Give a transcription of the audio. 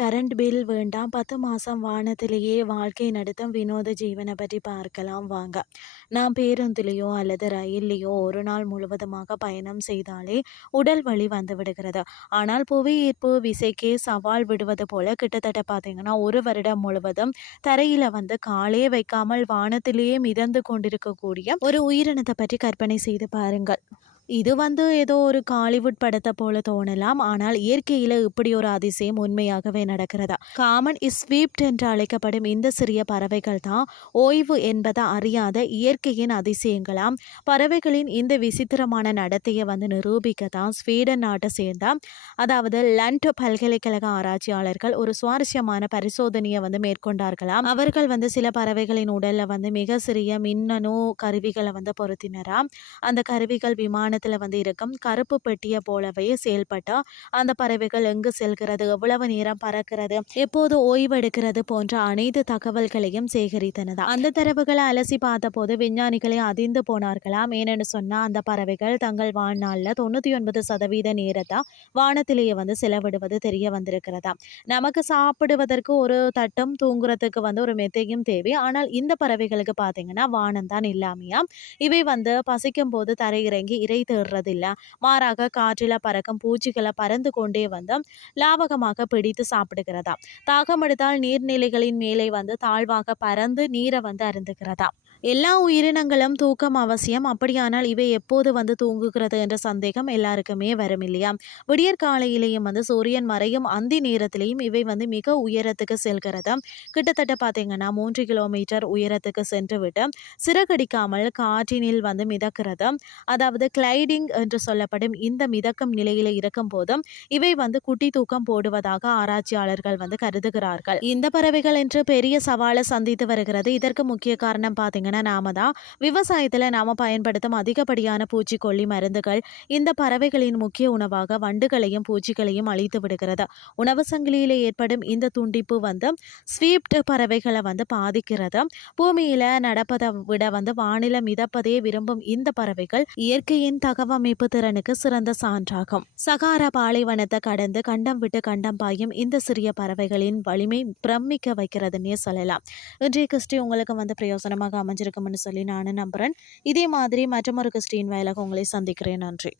Current bill வேண்டாம் 10 மாசம் வானத்திலேயே வாழ்க்கை நடத்தும் வினோத ஜீவனை பற்றி பார்க்கலாம் வாங்க. நாம் பேருந்திலேயோ அல்லது ரயில்லையோ ஒரு நாள் முழுவதுமாக பயணம் செய்தாலே உடல் வலி வந்து விடுகிறது. ஆனால் புவியீர்ப்பு விசைக்கே சவால் விடுவது போல கிட்டத்தட்ட பார்த்தீங்கன்னா ஒரு வருடம் முழுவதும் தரையில வந்து காலே வைக்காமல் வானத்திலேயே மிதந்து கொண்டிருக்கக்கூடிய ஒரு உயிரினத்தை பற்றி கற்பனை செய்து பாருங்கள். இது வந்து ஏதோ ஒரு காலிவுட் படத்தை போல தோணலாம். ஆனால் இயற்கையில இப்படி ஒரு அதிசயம் உண்மையாகவே நடக்கிறதா? காமன் ஸ்வீப்ட் என்று அழைக்கப்படும் இந்த சிறிய பறவைகள் தான் ஓய்வு என்பதை அறியாத இயற்கையின் அதிசயங்களாம். பறவைகளின் இந்த விசித்திரமான நடத்தையை வந்து நிரூபிக்க தான் ஸ்வீடன் நாட்டை சேர்ந்த அதாவது லண்ட் பல்கலைக்கழக ஆராய்ச்சியாளர்கள் ஒரு சுவாரஸ்யமான பரிசோதனையை வந்து மேற்கொண்டார்களாம். அவர்கள் வந்து சில பறவைகளின் உடல்ல வந்து மிக சிறிய மின்னணு கருவிகளை வந்து பொருத்தினராம். அந்த கருவிகள் விமானத்துல வந்து இருக்கும் கருப்பு பெட்டியை போலவே செயல்பட்டா அந்த பறவைகள் எங்கு செல்கிறது, எவ்வளவு நேரம் பறக்கிறது, எப்போது ஓய்வெடுக்கிறது போன்ற அனைத்து தகவல்களையும் சேகரித்தனதா. அந்த தரவுகளை அலசி பார்த்த போது விஞ்ஞானிகளை அதிர்ந்து போனார்களாம். ஏனென்னு சொன்னா அந்த பறவைகள் தங்கள் வாழ்நாள்ல 99% நேரத்தை வானத்திலேயே வந்து செலவிடுவது தெரிய வந்திருக்கிறதா. நமக்கு சாப்பிடுவதற்கு ஒரு தட்டும் தூங்குறதுக்கு வந்து ஒரு மெத்தையும் தேவை. ஆனால் இந்த பறவைகளுக்கு பார்த்தீங்கன்னா வானம் தான் இல்லாமையா. இவை வந்து பசிக்கும் போது தரையிறங்கி இறை தேடுறதில்ல. மாறாக காற்றில பறக்கும் பூச்சிகளை பறந்து கொண்டே வந்து லாவகமாக பிடித்து சாப்பிடுகிறதா. தாகம் எடுத்தால் நீர்நிலைகளின் மேலே வந்து தாழ்வாக பறந்து நீரை வந்து அருந்துகிறதா. எல்லா உயிரினங்களும் தூக்கம் அவசியம். அப்படியானால் இவை எப்போது வந்து தூங்குகிறது என்ற சந்தேகம் எல்லாருக்குமே வரும் இல்லையா? விடியற் காலையிலேயும் வந்து சூரியன் மறையும் அந்தி நேரத்திலேயும் இவை வந்து மிக உயரத்துக்கு செல்கிறது. கிட்டத்தட்ட பார்த்தீங்கன்னா 3 கிலோமீட்டர் உயரத்துக்கு சென்று விட்டு சிறகடிக்காமல் காற்றினில் வந்து மிதக்கிறது. அதாவது கிளைடிங் என்று சொல்லப்படும் இந்த மிதக்கும் நிலையில இருக்கும் போதும் இவை வந்து குட்டி தூக்கம் போடுவதாக ஆராய்ச்சியாளர்கள் வந்து கருதுகிறார்கள். இந்த பறவைகள் என்று பெரிய சவாலை சந்தித்து வருகிறது. இதற்கு முக்கிய காரணம் பார்த்தீங்கன்னா நாம தான். விவசாயத்துல நாம பயன்படுத்தும் அதிகப்படியான பூச்சிக்கொல்லி மருந்துகள் இந்த பறவைகளின் முக்கிய உணவாக வண்டுகளையும் பூச்சிகளையும் அழித்து விடுகிறது. உணவு சங்கிலியில ஏற்படும் இந்த துண்டிப்பு வந்து ஸ்வீப்ட் பறவைகளை வந்து பாதிக்கிறது. பூமியில நடப்பதை விட வந்து வானில மிதப்பதே விரும்பும் இந்த பறவைகள் இயற்கையின் தகவமைப்பு திறனுக்கு சிறந்த சான்றாகும். சகாரா பாலைவனத்தை கடந்து கண்டம் விட்டு கண்டம் பாயும் இந்த சிறிய பறவைகளின் வலிமை பிரமிக்க வைக்கிறதுன்னே சொல்லலாம். இன்றைய கிறிஸ்டி உங்களுக்கு வந்து பிரயோசனமாக அமைஞ்சிருக்கும்னு சொல்லி நானும் நம்புறேன். இதே மாதிரி மற்றொரு கிறிஸ்டின் வேலைக்கு உங்களை சந்திக்கிறேன். நன்றி.